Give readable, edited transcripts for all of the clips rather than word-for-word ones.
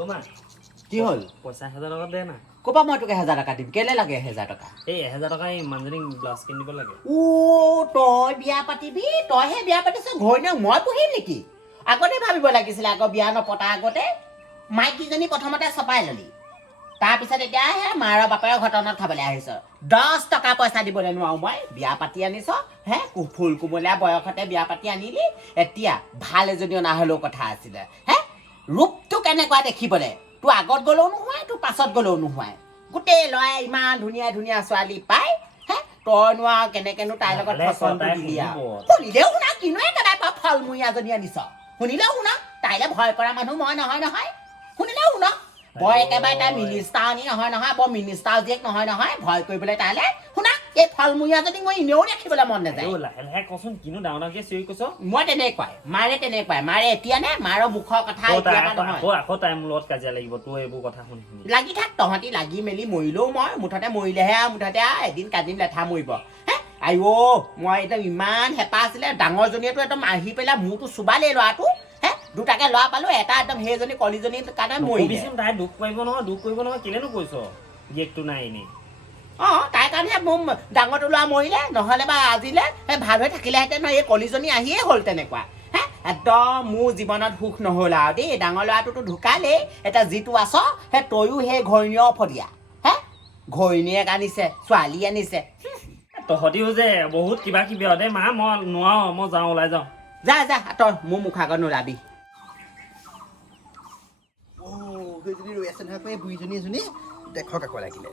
ও মা কি হ'ল পইচা 1000 টকা দে না কোপা মই তোকে 1000 টকা দিম কেলে লাগে 1000 টকা এই 1000 টকা এই মানুহজনী ব্লাউজ কিনিব লাগে ও তই বিয়া পাতিবি তইহে বিয়া পাতিছ ঘৈণীয়েক মই পুহিম নেকি আগতে ভাবিব লাগিছিলে আকৌ বিয়া নপতা আগতে মাইকীজনী প্ৰথমতে চপাই ললি তাৰপিছত এতিয়া হে মাৰ বাপেৰ ঘটনাত খাবলৈ আহিছ 10 টকা পইচা দিবলৈ নোৱাৰো মই বিয়া পাতি আনিছ হে ফুল কুমলীয়া বয়সতে বিয়া পাতি আনিলি এতিয়া ভাল এজনী অনা হলেও কথা আছিলে হে ৰূপটো কেনেকুৱা দেখিবলৈ তোৰ আগত গ'লেও নোহোৱাই তোৰ পাছত গ'লেও নোহোৱাই গোটেই ল'ৰাই ইমান ধুনীয়া ধুনীয়া ছোৱালী পাই হে তই নোৱা কেনেকেনো তাইৰ লগত পচন্দ দিলি শুনিলেও শুনা কিনো একেবাৰে ফলমূৰীয়াজনী আনিছ শুনিলেও শুনা তাইলে ভয় কৰা মানুহ মই নহয় শুনিলেও শুনা বয় একেবাৰে তাই মিনিষ্টাৰ আনি নহয় বৰ মিনিষ্টাৰ জীয়েক নহয় ভয় কৰিবলৈ তাইলে শুনা এই ফলমূৰীয়াজনী মই এনেও দেখিবলৈ মন নাযায় লাহে লাহে কচোন কিনো ডাঙৰকে চিঞৰি কৈছ মই তেনেকুৱাই মাৰে এতিয়া নে মাৰৰ মুখৰ কথা আকৌ তাই মোৰ লগত কাজিয়া লাগিব তোৰ এইবোৰ কথা শুনি লাগি থাক তহঁতি লাগি মেলি মৰিলেও মই মুঠতে মৰিলেহে মুঠতে এদিন কাজিম লেঠা মৰিব হে আইঅ মই একদম ইমান হেঁপাহ আছিলে ডাঙৰজনীয়েতো একদম আহি পেলাই মূৰটো চুবালেই ল'ৰাটো হে দুটাকে ল'ৰা পালো এটা একদম সেইজনী কলিজনীৰ কাৰণে মৰিলে তাই দুখ কৰিব নহয় কেলেনো কৈছ জীয়েকটো নাই এনেই তাইৰ কাৰণেহে মোৰ ডাঙৰটো ল'ৰা মৰিলে নহ'লে বা আজিলে ভাল হৈ থাকিলেহেঁতেন এই কলিজনী আহিয়ে হ'ল তেনেকুৱা হে একদম মোৰ জীৱনত সুখ নহ'ল আৰু দেই ডাঙৰ ল'ৰাটোতো ঢুকালেই এতিয়া যিটো আছ সেই তয়ো সেই ঘৈণীয় ফদিয়া হে ঘৈণীয়েক আনিছে ছোৱালী আনিছে তহঁতিও যে বহুত কিবা কিবি দে মা মই নোৱাৰো মই যাওঁ ওলাই যাওঁ যা তই মোৰ মুখ আগত নোলাবি সেইজনী ৰৈ আছে নহয় এই বুঢ়ীজনী এজনী দেখক আকৌ লাগিলে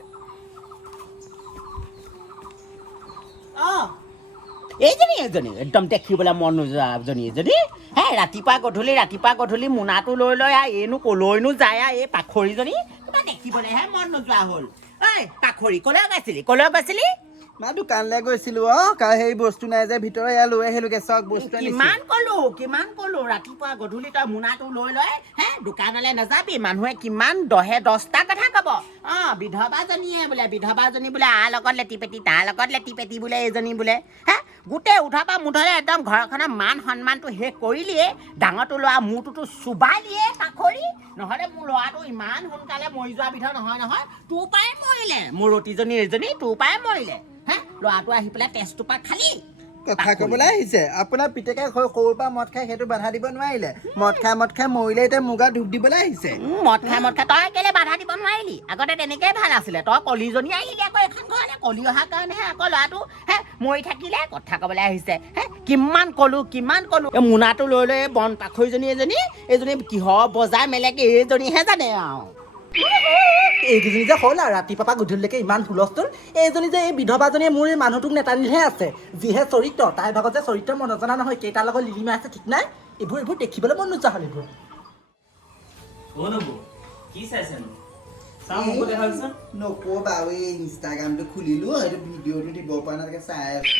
এইজনী একদম দেখিবলৈ মন নোযোৱা এজনী হে ৰাতিপুৱা গধূলি মোনাটো লৈ এইনো কলৈনো যায় এই পাখৰিজনী কিবা দেখিবলৈহে মন নোযোৱা হ'ল ঐ পাখৰি কলৈ গৈছিলি মা দোকানলৈ গৈছিলো সেই বস্তু নাই যে ভিতৰত এয়া লৈ আহিলোগে চক বস্তু কিমান কলো ৰাতিপুৱা গধূলি তই মোনাটো লৈ হে দোকানলৈ নাযাবি মানুহে কিমান 10টা কথা কব বিধৱাজনী বোলে আ লগত লেটি পেটি তাৰ লগত লেটি পেটি বোলে এইজনী বোলে হে গোটেই উঠাৰ পৰা মুঠলে একদম ঘৰখনৰ মান সন্মানটো শেষ কৰিলিয়ে ডাঙৰটো ল'ৰা মূৰটোতো চুবালিয়ে পাখৰি নহ'লে মোৰ ল'ৰাটো ইমান সোনকালে মৰি যোৱা বিধৰ নহয় তোৰ পৰাই মৰিলে মোৰ ৰতিজনী এইজনী তোৰ পৰাই মৰিলে হে ল'ৰাটো আহি পেলাই তেজটোৰ পৰা খালি কথা ক'বলৈ আহিছে আপোনাৰ পিতেকে সৰুৰ পৰা মদ খাই সেইটো বাধা দিব নোৱাৰিলে মদ খাই মৰিলে এতিয়া মুগা ধূপ দিবলৈ আহিছে মদ খাই তই কেলে বাধা দিব নোৱাৰিলি আগতে তেনেকেই ভাল আছিলে তই কলিজনী আহিলি আকৌ এখন ঘৰলৈ কলি অহাৰ কাৰণেহে আকৌ ল'ৰাটো হে মৰি থাকিলে কথা ক'বলৈ আহিছে হে কিমান কলো এই মোনাটো লৈ বন পাখৰিজনী এইজনী কিহৰ বজাৰ মেলেকে এইজনীহে জানে আৰু এইকেইজনী যে হ'ল আৰু ৰাতিপুৱা পৰা গধূলিলৈকে ইমান হুলস্থুল এইজনী যে এই বিধৱাজনীয়ে মোৰ এই মানুহটোক নেটানিহে আছে যিহে চৰিত্ৰ তাইৰ ভাগত যে চৰিত্ৰ মই নজনা নহয় কেইটাৰ লগত লিলিমা আছে ঠিক নাই এইবোৰ দেখিবলৈ মন নোযোৱা হ'ল এইবোৰ নক'বা এই ইনষ্টাগ্ৰামটো খুলিলো সেইটো ভিডিঅ'টো দিব পৰা নাই চাই আছো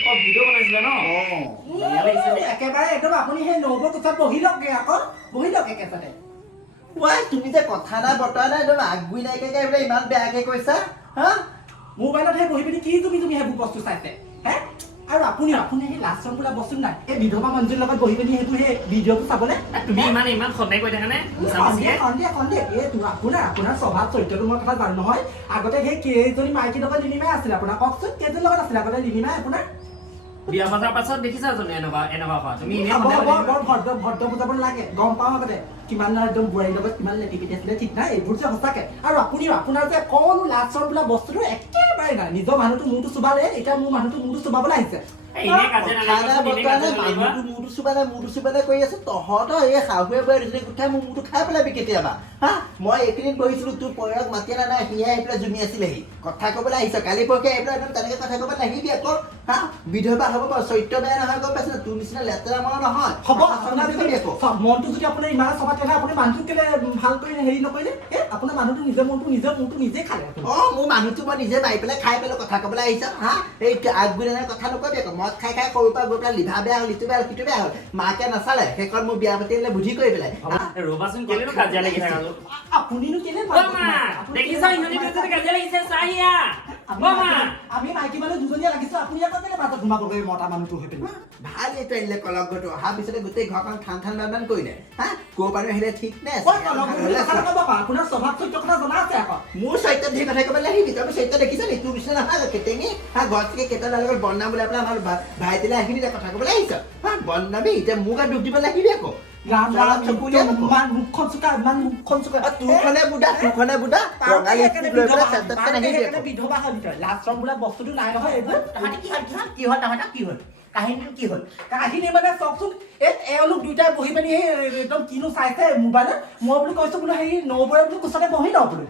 একেবাৰে একদম আপুনি সেই নৌবৰ কোঠাত বহি লওক একেবাৰে তুমি যে কথা নাই বতৰা নাই একদম আগবুই নাইকিয়া এইবিলাক ইমান বেয়াকে কৈছা হা মোবাইলত সেই বহি পিনি কি তুমি সেইবোৰ বস্তু চাইছে হে আৰু আপুনি সেই লাষ্টৰ বোলা বস্তু নাই এই বিধৱা মানুহজনীৰ লগত বহি পিনি সেইটো সেই ভিডিঅ'টো চাবলৈ তুমি ইমান সন্দেহ কৰি থাকা নে আপোনাৰ স্বভাৱ চৰিত্ৰটো মই কথা জানো নহয় আগতে সেই কেইজনী মাইকীৰ লগত লিলিমাই আছিলে আপোনাৰ কওকচোন কেইজনীৰ লগত আছিলে আগতে লিলিমাই আপোনাৰ বিয়া পতাৰ পাছত দেখিছা জানো এনেকুৱা কৰা তুমি ভদ্ৰ বুজাব লাগে গম পাওঁ আগতে কিমান একদম বুঢ়াৰীৰ লগত কিমান লেটি পেটি আছিলে ঠিক নাই এইবোৰ যে সঁচাকে আৰু আপোনাৰ যে কোনো লাষ্টৰ বোলা বস্তুটো একেবাৰে নাই নিজৰ মানুহটো মূৰটো চুবালে এতিয়া মোৰ মানুহটো মূৰটো চুবাবলৈ আহিছে মূৰটো চুবালে কৰি আছে তহঁতৰ এই শাহুৱে বোৱাৰী দুজনী গোটাই মোৰ মূৰটো খাই পেলাবি কেতিয়াবা হা মই এইকেইদিন বহিছিলো তোৰ পৰিয়ালক মাতি অনা নাই সিহে আহি পেলাই জুমি আছিলেহি কথা ক'বলৈ আহিছ কালি পৰহি আহি পেলাই একদম তেনেকে কথা ক'ব নাহিবি আকৌ হা বিধৱা হ'ব বাৰু চৰিত্ৰ বেয়া নহয় গম পাইছ তোৰ নিচিনা লেতেৰা মন নহয় হ'ব মনটো যদি আপোনাৰ ইমান চবা তেনে আপুনি মানুহটো কেলে ভাল কৰি হেৰি নকৰিলে আপোনাৰ মানুহটো নিজৰ মনটো নিজে খালে মোৰ মানুহটো মই নিজে মাৰি পেলাই খাই পেলাই কথা ক'বলৈ আহিছ হা এই আগগুৰি কথা নকবি আকৌ মদ খাই সৰুৰ পৰা গৈ পেলাই লিভা বেয়া হ'ল ইটো বেয়া হ'ল সিটো বেয়া হ'ল মাকে নাচালে শেষত মোৰ বিয়া পাতি বুদ্ধি কৰি পেলাই ৰবাচোন কেলেনো কাজিয়া লাগি থাকা আপুনিনো কেলে দেখিছা ইহঁতি দুজনী কাজিয়া লাগিছে চাহিয়া আমি মাইকী মানুহ দুজনীয়ে লাগিছো আপুনি আকৌ কেলে মাজত সোমাবগৈ মতা মানুহটো হৈ পিনে ভাল এইটো আহিলে কলগটো অহাৰ পিছতে গোটেই ঘৰখন ঠান বান কৰিলে হা ক'ৰ পৰা আহিলে ঠিক নে আপোনাৰ স্বভাৱ চৰিত্ৰ কথা জনা আছে আকৌ মোৰ চৰিত্ৰত ধেৰ কথা ক'বলৈ আহিবি তই চৰিত্ৰ দেখিছ নি তোৰ পিছনে নহয় কেটেঙি হা গছকে কেইটা লগত বদনাম বোলে পেলাই আমাৰ ভাইটিলে আহিবি কথা ক'বলৈ আহিছ হা বদনামি এতিয়া মোক আৰু দুখ দিবলৈ আহিবি আকৌ মুখখন চোকা ইমান মুখখন চোকা তোৰখনে বুঢ়া ৰঙালী বিধৱা হয় ভিতৰত লাষ্টৰ বোলা বস্তুটো নাই নহয় এইবোৰ কি হ'ল কাহিনীটো কি হ'ল কাহিনী মানে চাওকচোন এওঁলোক দুইটাই বহি পিনি সেই একদম কিনো চাইছে মোবাইলত মই বুলি কৈছো বোলো সেই নবৌৰে বোলো কোচতে বহি লওঁ বোলো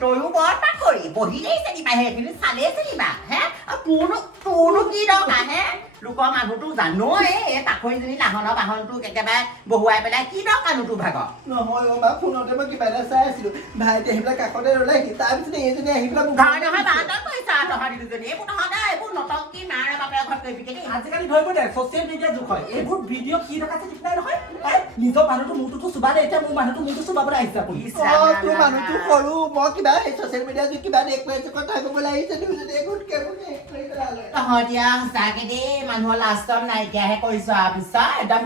তয়ো বৰ পাখৰি বহিলেই চিনিবা সেইখিনি চালেই চিনিবা হে তোৰনো কি দৰকাৰ হে লোকৰ মানুহটো জানোৱে এই পাখৰিজনী লাহনৰ বাহনটো একেবাৰে বহুৱাই পেলাই কি দৰকাৰনো তোৰ ভাগৰ নহয় মা ফোনতে মই কিবা এটা চাই আছিলো ভাইটি আহি পেলাই কাষতে ৰলাইহি তাৰপিছতে এইজনী আহি পেলাই নহয় বাহঁতক কৈছা তহঁতি দুজনী এইবোৰ এইবোৰ নটংকি মাৰ বাপেৰ ঘৰত কৰিবি কেনে আজিকালি ধৰিব দে ছচিয়েল মিডিয়া যুগ হয় এইবোৰ ভিডিঅ' কি দেখাইছে ঠিক নাই নহয় নিজৰ মানুহটো মূৰটোতো চুবা দে এতিয়া মোৰ মানুহটো মূৰটো চুবাবলৈ আহিছে আপুনি তোৰ মানুহটো সৰু মই কিবা ছচিয়েল মিডিয়াত কিবা দেখুৱাইছো কথা ক'বলৈ আহিছে তহঁতি সঁচাকে দেই মানুহৰ লাষ্টত নাইকিয়াহে কৰিছো পিছত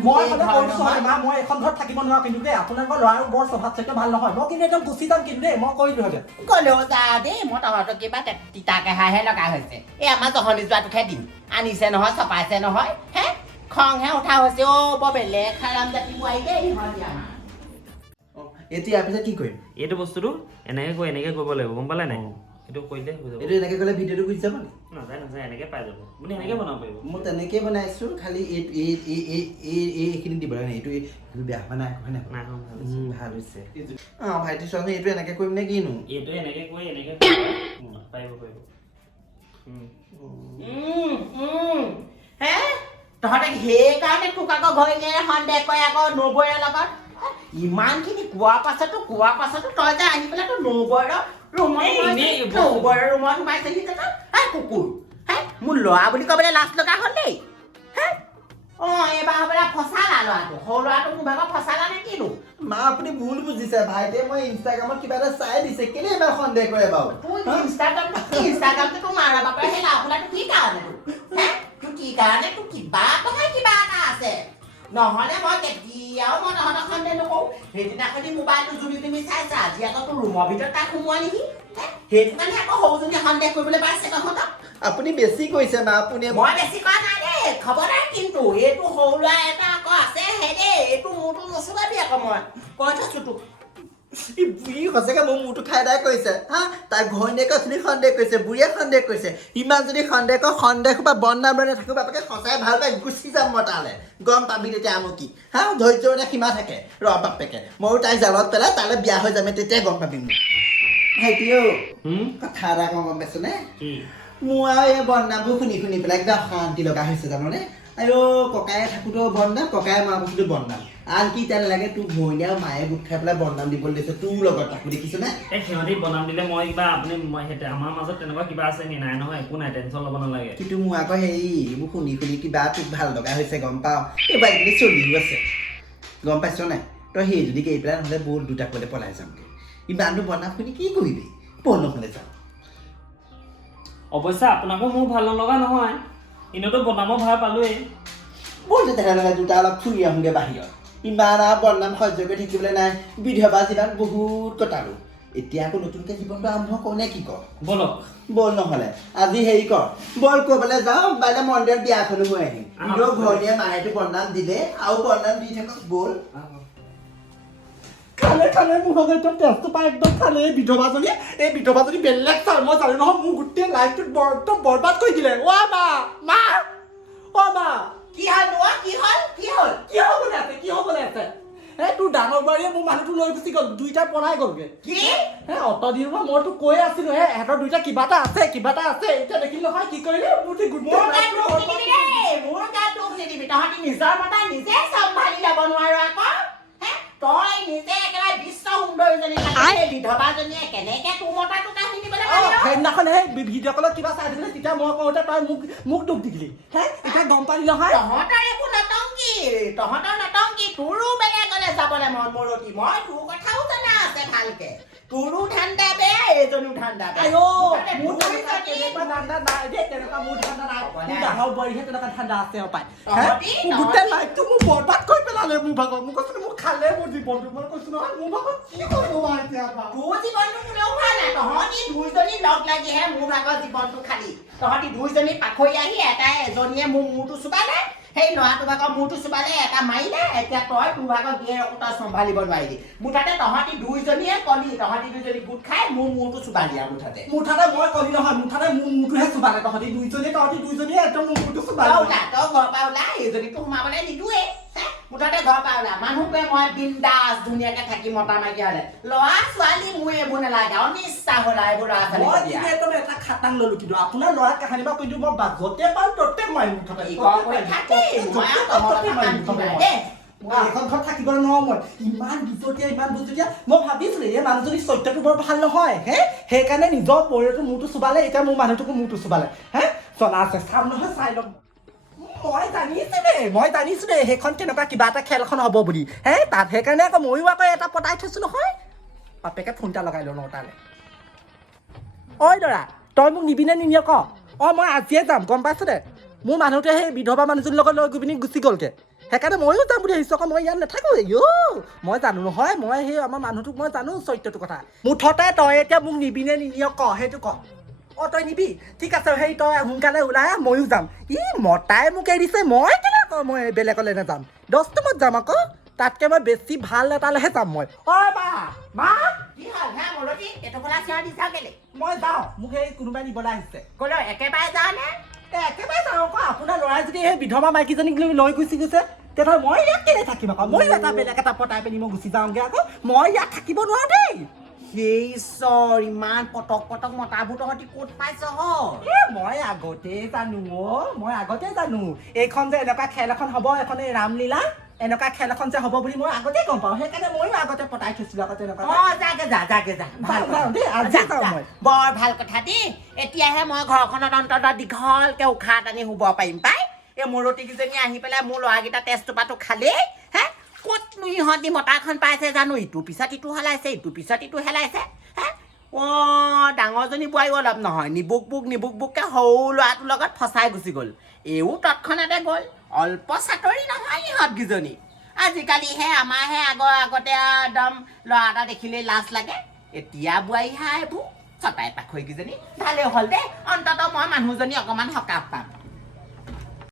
মই এখন ঘৰত থাকিব নোৱাৰো কিন্তু দেই আপোনালোকৰ ল'ৰাৰ বৰ স্বভাৱ চৰিত্ৰ ভাল নহয় মই কিন্তু একদম গুচি যাম কিন্তু দেই মই কৰিলো হ'লে গ'লেও যা দেই মই তহঁতক কিবা তিতা কেঁহাহে লগা হৈছে এই আমাৰ জহনি যোৱাটোহে দিম আনিছে নহয় চপাইছে নহয় হে খংহে উঠা হৈছে বৰ বেলেগ খাৰাম জাতি বোৱাৰী দেই এতিয়া পিছত কি কৰিম এইটো বস্তুটো এনেকে কৰিব লাগিব গম পালে নাই এইটো কৰিলে হৈ যাব এইটো এনেকে ক'লে ভিডিঅ'টো গুচি যাব নি নাযায় এনেকে পাই যাব আপুনি এনেকে বনাব পাৰিব মই তেনেকেই বনাইছো খালি এইখিনি দিব লাগে এইটো বেয়া হোৱা নাই হয় নাই ভাল হৈছে ভাইটি ছোৱালী এইটো এনেকে কৰিম নে কিনো এইটো এনেকে কৰি এনেকে পাৰিব হে তহঁতে সেইকাৰণে তোক আকৌ ঘৈণীয়েৰে সন্দেহ কৰে আকৌ নবৌৰে লগত ইমানখিনি কোৱাৰ পাছতো তই যে আহি পেলাই তোৰ নবৌৰৰ ৰুমত সোমাইছেহি কুকুৰ হে মোৰ ল'ৰা বুলি ক'বলৈ লাজ লগা হ'ল দেই হে এইবাৰ হ'বলে ফচালা ল'ৰাটো সৰু ল'ৰাটো মোৰ ভাগত ফচালা নে কিনো মা আপুনি ভুল বুজিছে ভাইটিয়ে মই ইনষ্টাগ্ৰামত কিবা এটা চাই দিছে কেলে ইমান সন্দেহ কৰে বাৰু ইনষ্টাগ্ৰামটো তোৰ মাৰা বাপৰে সেই লাভলাটো কি কাৰণে হে তোৰ কি কাৰণে তোৰ কিবা এটা আছে নহ'লে মই কেতিয়াও মই তহঁতক সন্দেহ নকৰোঁ সেইদিনাখনি মোবাইলটো জুমি তুমি চাইছা আজি আকৌ তোৰ ৰুমৰ ভিতৰত তাক সোমোৱা নেকি সেইটো কাৰণে আকৌ সৰুজনী সন্দেহ কৰিবলৈ পাৰিছে তহঁতক আপুনি বেছি কৈছে মা আপুনি মই বেছি কোৱা নাই দেই খবৰদাৰ কিন্তু এইটো সৰু ল'ৰা এটা আকৌ আছে হে দেই এইটো মোৰটো নচুবাবি আকৌ মই কৈ থৈছোঁ তোক বুঢ়ী সঁচাকে মোৰ মূৰটো খাই দাই কৰিছে হা তাৰ ঘৈণীয়েকৰ যদি সন্দেহ কৰিছে বুঢ়ীয়ে সন্দেহ কৰিছে ইমান যদি সন্দেহ বা বদনাম লৈ নাথাকো বাপেকে সঁচাই ভাল পাই গুচি যাম মই তালৈ গম পাবি তেতিয়া আমুকি হা ধৈৰ্য মানে সীমা থাকে ৰ বাপেকে ময়ো তাইক জালত পেলাই তালৈ বিয়া হৈ যামে তেতিয়া গম পাবি মোক ভাইটিও কথা এটা কওঁ গম পাইছনে মোৰ আৰু এই বদনামবোৰ শুনি পেলাই একদম অশান্তি লগা হৈছে জাননে আৰু ককায়ে থাকোঁতেও বদনাম ককায়ে মা বস্তুটো বদনাম আনকি এতিয়া নালাগে তোৰ ঘৈণীয়ে আৰু মায়ে গোট খাই পেলাই বদনাম দিবলৈ দিছে তোৰ লগত তাকো দেখিছনে সিহঁতি বনাম দিলে মই কিবা আপুনি আমাৰ মাজত তেনেকুৱা কিবা আছে নি নাই নহয় একো নাই টেনশ্যন ল'ব নালাগে কিন্তু মোৰ আকৌ হেৰি এইবোৰ শুনি কিবা তোক ভাল লগা হৈছে গম পাওঁ এইবাৰ এইখিনি চলিও আছে গম পাইছ নাই তই সেই যদি এৰি পেলাই নহ'লে বহুত দুটা ক'লে পলাই যামগৈ ইমানটো বদনাম শুনি কি কৰিবি পল নহ'লে যাম অৱশ্যে আপোনাকো মোৰ ভাল নলগা নহয় এনেওতো বনাব ভাল পালোৱেই ব'ল তেনেহ'লে দুটা অলপ ফুৰি আহোঁগৈ বাহিৰত ইমান আৰু বদনাম সহ্য কৰি থাকিবলৈ নাই বিধৱা জীৱন বহুত কটালোঁ এতিয়া আকৌ নতুনকৈ জীৱনটো আৰম্ভ কৰোঁ নে কি কৰ ব'লক ব'ল নহ'লে আজি হেৰি কৰ ব'ল ক'বলৈ যাওঁ বাইদেউ মন্দিৰত বিয়াখনো হৈ আহিম নিজৰ ঘৰতে মায়েতো বদনাম দিলে আৰু বদনাম দি থাকক ব'ল খালে মোৰ ভাগৰ একদম তেজটো পাই একদম খালে এই বিধৱাজনী বেলেগ চাল মই জানো নহয় মোৰ গোটেই লাইফটোত একদম বৰবাদ কৰি দিলে মা কি হ'বলৈ আছে তোৰ ডাঙৰ বোৱাৰীয়ে মোৰ মানুহটো লৈ গুচি গ'ল দুইটা পলাই গ'লগে কি অত দিন মই তোক কৈ আছিলো এহঁতৰ দুইটা কিবা এটা আছে এতিয়া দেখিল নহয় কি কৰিলে মোৰ গাত দুখ নিদিবি তহঁতি নিজৰ মতা নিজে চম্ভালি ল'ব নোৱাৰ আকৌ তই নিজে একেবাৰে বিশ্ব সুন্দৰীজনী বিধৱাজনীয়ে কেনেকে তোৰ মতাটো কাঢ়ি দিবলৈ সেইদিনাখন ভিডিঅ' কলত কিবা চাই দিলে তেতিয়া মই কওঁতে তই মোক দুখ দিলি এতিয়া গম পালি নহয় তহঁতৰ এইবোৰ নটংকি তোৰো বেলেগলৈ যাবলৈ মন মৰতি মই তোৰ কথাও জনা আছে ভালকে তোৰো ঠাণ্ডা বেয়া এইজনো ঠাণ্ডা বেয়া আইও মুঠতে মোৰ দুইজনী তেনেকুৱা ঠাণ্ডা নাই দেই তেনেকুৱা মোৰ ঠাণ্ডা নাই হ'ব মোৰ দে। ডাঙৰ বোৱাৰীহে তেনেকুৱা ঠাণ্ডা আছে পাই তহঁতি, মোৰ গোটেই লাইফটো মোৰ বৰবাদ কৰি পেলালে মোৰ ভাগত মোক কৈছো মোক খালে মোৰ জীৱনটো মই কৈছো নহয় মোৰ ভাগত কি কৰিব বাৰু এতিয়া তোৰ জীৱনটো কোনেও খোৱা নাই তহঁতি দুইজনী লগ লাগিহে মোৰ ভাগৰ জীৱনটো খালি তহঁতি দুইজনী পাখৰি আহি এটাই এজনীয়ে মোৰ মূৰটো চুবালে সেই ল'ৰাটো ভাগৰ মূৰটো চুবালে এটা মাৰিলে এতিয়া তই তোৰ ভাগৰ গিয়েৰকো তই চম্ভালিব নোৱাৰিলি মুঠতে তহঁতি দুইজনীয়ে কলি তহঁতি দুইজনী গোট খাই মোৰ মূৰটো চুবালি আৰু মুঠতে মুঠাতে মই কলি নহয় মুঠাতে মোৰ মূৰটোহে চুবালে তহঁতি দুইজনীয়ে একদম মোৰ মূৰটো চুবালে তই ঘৰৰ পৰা ওলা এইজনীকো সোমাবলৈ নিদোৱে মুঠতে ঘৰৰ পৰা ওলা মানুহবোৰে মই বিন্দাছ ধুনীয়াকে থাকি মতা মাইকী হ'লে ল'ৰা ছোৱালী মোৰ এইবোৰ নালাগে অনিচ্ছা হ'ল এইবোৰ ল'ৰা মই ছোৱালী কিন্তু একদম এটা খাটাং ললো কিন্তু আপোনাৰ ল'ৰা কাহানী বা কৈ দিওঁ মই য'তে পাওঁ ত'তে মাৰিম মুঠতে এখন ঘৰত থাকিবলৈ নোৱাৰো মই ইমান বুজতীয়া মই ভাবিছিলো এই মানুহজনীৰ চৰিত্ৰটো বৰ ভাল নহয় সেইকাৰণে নিজৰ পৰিয়ালটো মূৰটো চুবালে এতিয়া মোৰ মানুহটোকো মূৰটো চুবালে চলা আছে চাম নহয় চাই ল'ম মই জানিছো দেই সেইখন কেনেকুৱা কিবা এটা খেল এখন হ'ব বুলি তাত সেইকাৰণে আকৌ ময়ো আকৌ এটা পতাই থৈছো নহয় বাপেকে ফোন এটা লগাই লওঁ ন তালৈ ঐ ল'ৰা তই মোক নিবিনে নিনিয় ক মই আজিয়ে যাম গম পাইছো দে মোৰ মানুহটোৱে সেই বিধৱা মানুহজনীৰ লগত লৈ গৈ পিনি গুচি গ'লগৈ সেইকাৰণে ময়ো যাম বুলি ভাবিছোঁ আকৌ মই ইয়াত নাথাকোঁ মই জানো নহয় মই সেই আমাৰ মানুহটোক মই জানো চৰিত্ৰটোৰ কথা মুঠতে তই এতিয়া মোক নিবিনে নিনিয় ক সেইটো ক তই নিবি ঠিক আছে সেই তই সোনকালে ওলাই আহ ময়ো যাম মতাই মোক এৰিছে মই কেনে আকৌ মই বেলেগলৈ নাযাম 10 টাইমত যাম আকৌ তাতকৈ মই বেছি ভাল এটালৈহে যাম মই মা কি হ'ল হে মৰতি এইটো খোলা চিঞৰ দিছা কেলে মই যাওঁ মোক সেই কোনোবাই নিবলৈ আহিছে ক'লৈ একেবাৰে যাওঁ নে একেবাৰে যাওঁ আকৌ আপোনাৰ ল'ৰাই যদি সেই বিধৱা মাইকীজনীক লৈ গুচি গৈছে তেতিয়াহ'লে মই ইয়াত কেলে থাকিম আকৌ ময়ো এটা বেলেগ এটা পতাই পিনি মই গুচি যাওঁগৈ আকৌ মই ইয়াত থাকিব নোৱাৰো দেই সেই ঈশ্বৰ ইমান পটক মতাবোৰ তহঁতি ক'ত পাইছ মই আগতেই জানো এইখন যে এনেকুৱা খেল এখন হ'ব এখন এই ৰামলীলা এনেকুৱা খেল এখন যে হ'ব বুলি মই আগতেই গম পাওঁ সেইকাৰণে ময়ো আগতে পতাই থৈছিলো আকৌ তেনেকুৱা যাগে যা ভাল দেই আজি যাওঁ মই বৰ ভাল কথা দেই এতিয়াহে মই ঘৰখনত অন্তত দীঘলকে উশাহ টানি শুব পাৰিম পাই এই মৰতিকেইজনী আহি পেলাই মোৰ ল'ৰাকেইটা তেজটোপাটো খালেই ক'তনো ইহঁতি মতাখন পাইছে জানো ইটোৰ পিছত ইটো হেলাইছে ইটোৰ পিছত ইটো হেলাইছে ডাঙৰজনী বোৱাৰীও অলপ নহয় নিবুককে সৰু ল'ৰাটোৰ লগত ফচাই গুচি গ'ল এইও তৎক্ষণাতে গ'ল অল্প চাতৰি নহয় ইহঁতকেইজনী আজিকালিহে আমাৰহে আগতে একদম ল'ৰা এটা দেখিলেই লাজ লাগে এতিয়া বোৱাৰীহে এইবোৰ চতাই পাখৰিকেইজনী ভালেই হ'ল দেই অন্ততঃ মই মানুহজনী অকণমান সকাহ পাম